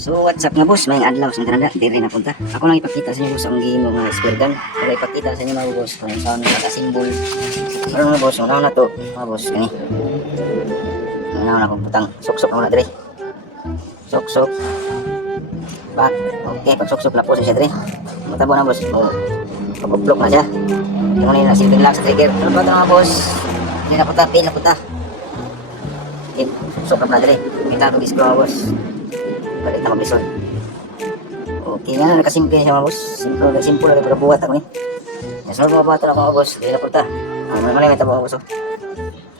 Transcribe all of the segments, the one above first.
So what's up nga boss, may adlaw sa Canada, diri na punta. Ako lang ipakita sa inyo boss ang game mga spear gun. Kaya ipakita sa inyo mga boss kung saan naka-symbol. Pero mga boss, unaw na to, mga boss kani. Unaw na kung putang sok-sok na diri. Sok-sok. Back. Okay, pag sok-sok na po siya diri. Matabo na boss. Oh. Pag-block na siya. Yung na silbing lock sa trigger. Ano ba ito mga boss? Hindi na punta, pin na punta. Okay, sok na diri. Kita itong screw mga boss. Balik na mag-lisod. Okay nga, nakasimple siya mga boss. Simple na para buhat ako eh. So, mababato na ako mga boss. Hindi na punta. Ano naman may tabo mga boss.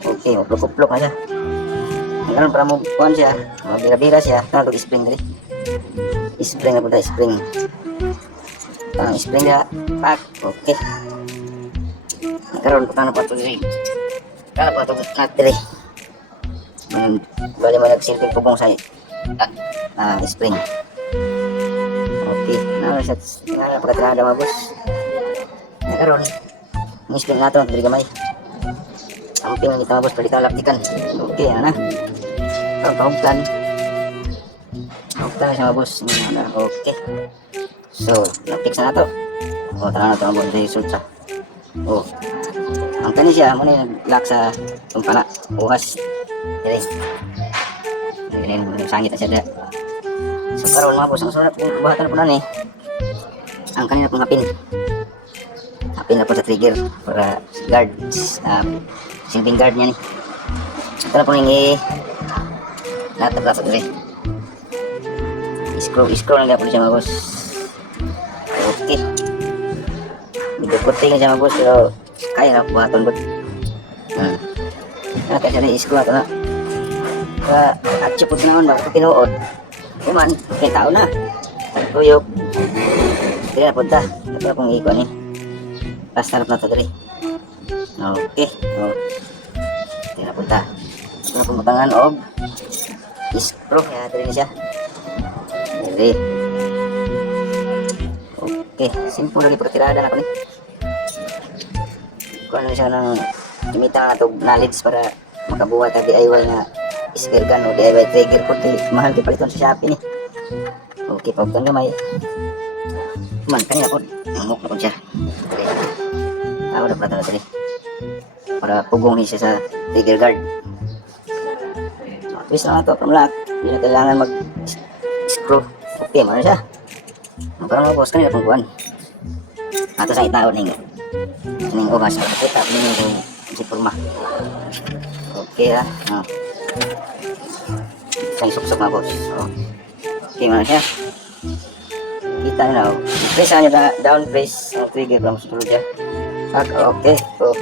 Okay, uplok-uplok na siya. Ngayon para mo-puan siya. Mabira-bira siya. Ito na spring dali. Spring na punta, spring. Parang spring na. Pak. Okay. Nagkaroon punta na pa ito dali. Kala pa ito nat dali. Bali mo nagsilping pugong sa spring. Okay, na siya pagkatrada mga boss. Nakaroon ang spring nato dili gamay. Amping lang ito mga boss, pwede laptikan. Okay, ano na. Kahugtan. Kahugtan siya mga boss. Okay. So, laptik sa nato. O, tara na ito mga boss, result siya. O, ang kani siya, muna yung lock sa tumpana. Bukas. Dili. Dili, sangit na siya dili. So karon mga boss, ang sunod kung buhatan na po na ang kanina pong hapin na po sa trigger para guard, silbing guard niya ni. Ito na po yung natapla sa dili. Screw lang po siya mga boss. Okay, medyo siya mga boss pero kaya na buhatan po. Kaya siya na screw nato na at chipot naman ba ito tinuod. Kuman, may tao na. Tuyok. Hindi na punta. Ito na pong ikon eh. Last harap na ito dali. Okay. Oh. Hindi na punta. Ito na pumutangan og screw. Kaya dali na siya. Dali. Okay. Simple lagi pagkatirada na ko ni. Kung ano siya ng gimitan na ito knowledge para makabuhat ang DIY na spear gun o DIY trigger ko kay mahal kay paliton sa Shopee ni. Okay, pag tanda may man kanina po amok na po siya. Okay. Tawa na pala talaga para pugong siya sa trigger guard. So, twist lang ito from lock. Hindi na kailangan mag screw. Okay, mana siya. Parang mga boss kanina pong kuhan. Ato sa itaon ning ogas para kita ning si forma. Okay ha. Isang suksok mga boss. Okay, mana siya. Kita nyo na. Press nyo down, press ang trigger para masunod siya. Okay. So,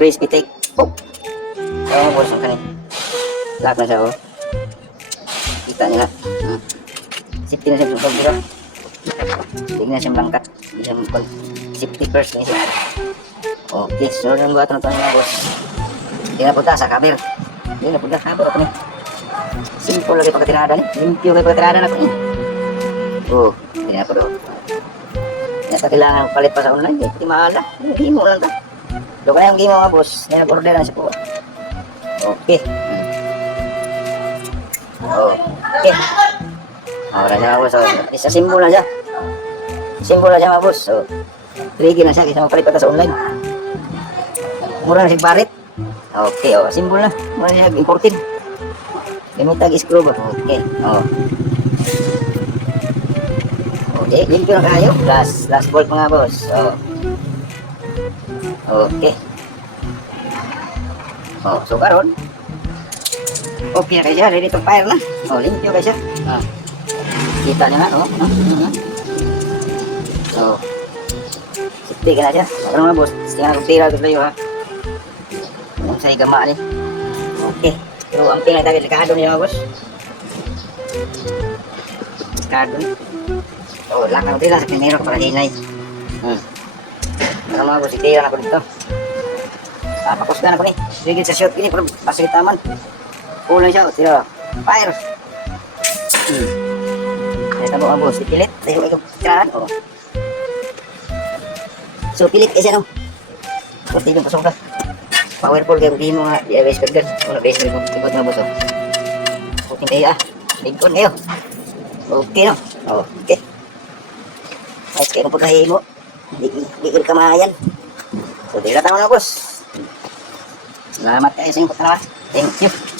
press pitik. Oh! Mga boss ang kanin. Lock na siya. Oh. Kita nyo na. Safety na siya sa pagdira. Hindi na siya malangkat. Safety first na siya. Okay. Sunod ang buhat na ito mga boss. Hindi na punta sa cover. Hindi na punta. Cover ako ni. Simple lagi pagkatirada ni. Limpyo kayo pagkatirada na ko ni. Oh, hindi na po doon. Hindi na kailangan palit pa sa online. Hindi mahal na. Hindi mo lang ta. Doon kaya yung game mga boss. Hindi na order na siya po. Okay. Okay. Wala siya mga boss. Isa symbol na siya. Symbol na siya mga boss. So, trigger na siya. Kasi mapalit pa sa online. Mura na siya parit. Okay, symbol na. Mura na siya imported. Gamitag screw ba? Okay. Okay, limpyo na kayo. Last bolt mga boss. Okay. So karon. Okay na kayo siya. Ready to fire na. Limpyo kayo siya. Kita niyo na. So, safety ka na siya. Karon mga boss. Tingnan na kung tira ito tayo ha. Yung sa igama ni. Okay. Pero ang tingnan tayo, likado niya mga boss. Likado niya. So, lakang tila sa primero para hinay. Ano mga boss, itira na ko dito. Pakos ka na ko ni. Sigit sa shot ini, pero pasalitaman. Kulang siya, tira. Fire! Kaya tabo mga boss, ipilit. Tayo ikaw tirahan. So, pilit kasi ano. Kunti yung pasok ka. Powerful kayo hindi mo nga DIY spear gun. Wala base mo ikot mga boss. Puting kayo Bigkon kayo. Okay, no? Okay. Ayos kayo kung pagkahimo. Di kamayan. So, di na tama na, boss. Salamat kayo sa inyong pagkarawa. Thank you.